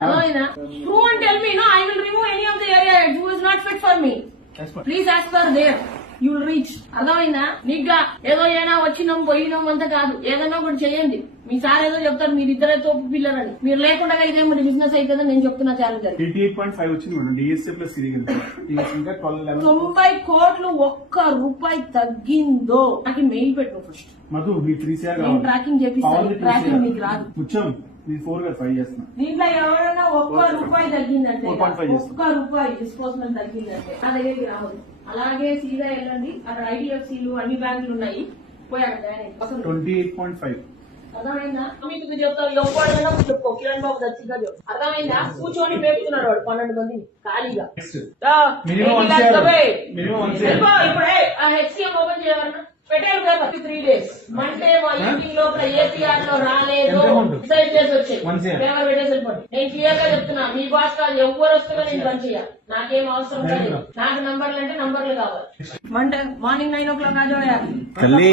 అర్థమైందా? True and tell me no I will remove any of the area who is not fit for me Yes, ma'am. Please as per there you will reach అర్థమైందా? నీట్గా ఏదో అయినా వచ్చినాం పోయినాం అంత కాదు. ఏదైనా ఒకటి చేయండి. మీ సార్ ఏదో చెప్తారు మీరు ఇద్దరే తోపు పిల్లరని మీరు లేకుండా ఇదే మరి బిజినెస్ అవుతుందని నేను చెప్తున్నా challenge eighty eight point five వచ్చింది మేడం డిఎస్ఏ ప్లస్ ఇది డిఎస్ ఇంకా ట్వెల్వ్ లెవెన్ తొంభై కోట్లు ఒక్క రూపాయి తగ్గిందో? నాకు మెయిల్ పెట్టు ఫస్ట్ మధు మీ త్రీ సిఆర్ ట్రాకింగ్ చేపిస్తాను. ట్రాకింగ్ మీకు రాదు. నేను ఫోర్గా ఫైవ్ చేస్తున్నా. దీంట్లో ఎవరైనా ఒక్క రూపాయి తగ్గిందంటే 4.5 చేస్తాం. ఒక్క రూపాయి డిస్పోజల్ తగ్గిందంటే నా దగ్గరికి రావద్దు. అలాగే సీదా వెళ్ళండి అక్కడ ఐడిఎఫ్సీలు అన్ని బ్యాంకులు ఉన్నాయి. పోయి అక్కడ join twenty eight point five అర్థమైందా? మీకు చెప్తాను ఎవరైనా చెప్పుకో కిరణ్ బాబు దచ్చిగా చెప్పు అర్థమైందా? కూర్చొని మేపుతున్నాడు వాడు పన్నెండు మంది ఖాళీగా. ఇప్పుడే హెచ్సిఎం ఓపెన్ చేయాలన్నా పెట్టారు పేపర్ త్రీ డేస్ మండే మా ఈవినింగ్ లోపల ఏపీఆర్ లో రాలేదు ఎంత amount? సైడ్ చేసి వచ్చాయి One CR. పేపర్ పెట్టేసి వెళ్ళిపోండి నేను క్లియర్ గా చెప్తున్నా మీ బాస్ కాదు ఎవరు వస్తున్నా నేను పని చేయాలి నాకేం అవసరం లేదు నాకు నంబర్లు అంటే నంబర్లు కావాలి Monday morning nine o'clock ఆ कल ही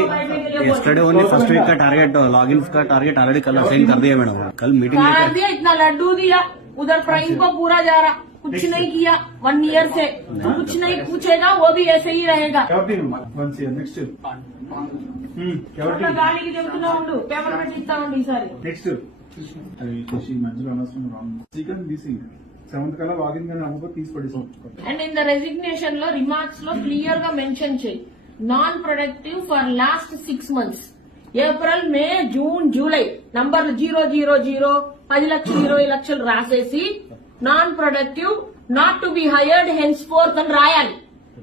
yesterday only first week का टारगेट लॉगिन का टारगेट ऑलरेडी कल असाइन कर दिया मैडम कल मीटिंग में कार दिया इतना लड्डू दिया उधर प्राइम को पूरा जा रहा कुछ नहीं किया वन ईयर से कुछ नहीं पूछेगा वो भी ऐसे ही रहेगा ఎవరి వన్ సిఆర్ నెక్స్ట్ ఎవరి అట్లా గాలికి చెబుతున్నా ఉండు పేపర్ పెట్టి ఇస్తా ఉండు ఈసారి నెక్స్ట్ అది శశి మధ్యలో అనవసరం రాంగ్ చికెన్ తీసి సెవెంత్ కల్లా లాగిన్ కానీ అమ్మకో తీసి పడేసాం అండ్ ఇన్ ద రెసిగ్నేషన్ లో రిమార్క్స్ లో క్లియర్ గా మెన్షన్ చేయి non productive for last six months April May June July నంబర్లు జీరో జీరో జీరో పది లక్షలు ఇరవై లక్షలు రాసేసి non-productive, not to be hired henceforth and Ryan.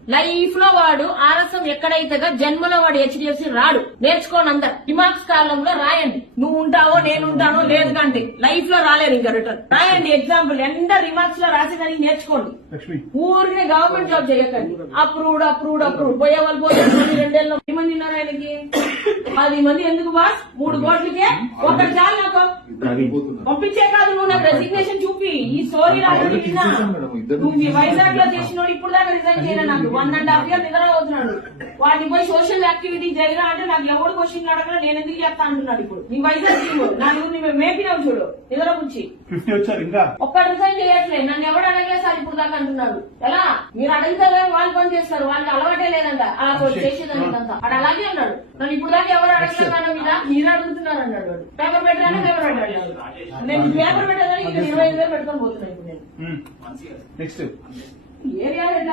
లైఫ్లో వాడు ఆర్ఎస్ఎం ఎక్కడైతేగా జన్మలో వాడు హెచ్డిఎఫ్సి రాడు. నేర్చుకోండి అందరు. రిమార్క్స్ కాలంలో రాయండి. నువ్వు ఉంటావో నేను ఉంటానో లేదు కంటే లైఫ్లో రాలేరు ఇంకా రిటర్న్ రాయండి ఎగ్జాంపుల్ ఎంత రిమార్క్స్లో రాసేదానికి నేర్చుకోండి. లక్ష్మి. ఊరిని గవర్నమెంట్ జాబ్ చేయకండి. అప్రూవ్డ్ అప్రూవ్డ్ అప్రూవ్డ్ పోయే వాళ్ళు మంది రెండేళ్ళు ఎన్ని మంది ఉన్నారు ఆయనకి. పది మంది ఎందుకు బాస్ మూడు కోట్లకే? ఒకటి చాలు నాకు. పంపించే కాదు నువ్వు నాకు రెసిగ్నేషన్ చూపి. ఈ స్టోరీ రాకుండా విన్నా. నువ్వు వైజాగ్లో చేసినోడు ఇప్పుడు దాకా రిజైన్ చేయలే నాకు వన్ అండ్ హాఫ్ ఇయర్ నిద్ర అవుతున్నాడు వాడిని పోయి సోషల్ యాక్టివిటీ చేయరా అంటే నాకు ఎవడు క్వశ్చన్ అడగరా నేను ఎందుకు చేస్తా అంటున్నాడు ఇప్పుడు. నీ వైజాగ్ టీమ్ నలుగురు నువ్వు మేపినావు చూడు నిద్ర కూర్చి ఫిఫ్టీ వచ్చారు ఇంకా? ఒక్క రిజైన్ చేయట్లేదు నన్ను ఎవడు అడగలేదు సార్ ఇప్పుడు దాకా అంటున్నాడు. ఎలా? మీరు అడిగితే వాళ్ళు పని చేస్తారు. వాళ్ళకి అలవాటే లేదంట. అలా చేసేదానికంతా వాడు అలాగే అన్నాడు. నన్ను ఇప్పుడు దాకా ఎవరు అడగలేదు అన్న మీద? మీరు అడుగుతున్నారు అన్నాడు పేపర్ పెట్టాలని పేపర్ పెట్టాడు నేను పేపర్ పెట్టేదానికి ఇక్కడ ఇరవై ఐదు వేలు పెట్టుకొని పోతున్నాను ఇప్పుడు నేను. నెక్స్ట్ ఏరియా అలా బాబు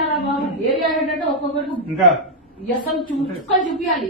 ఏరియా అంటే ఒక్కొక్కరికి ఇంకా ఎస్ఎం చుక్కలు చూపించాలి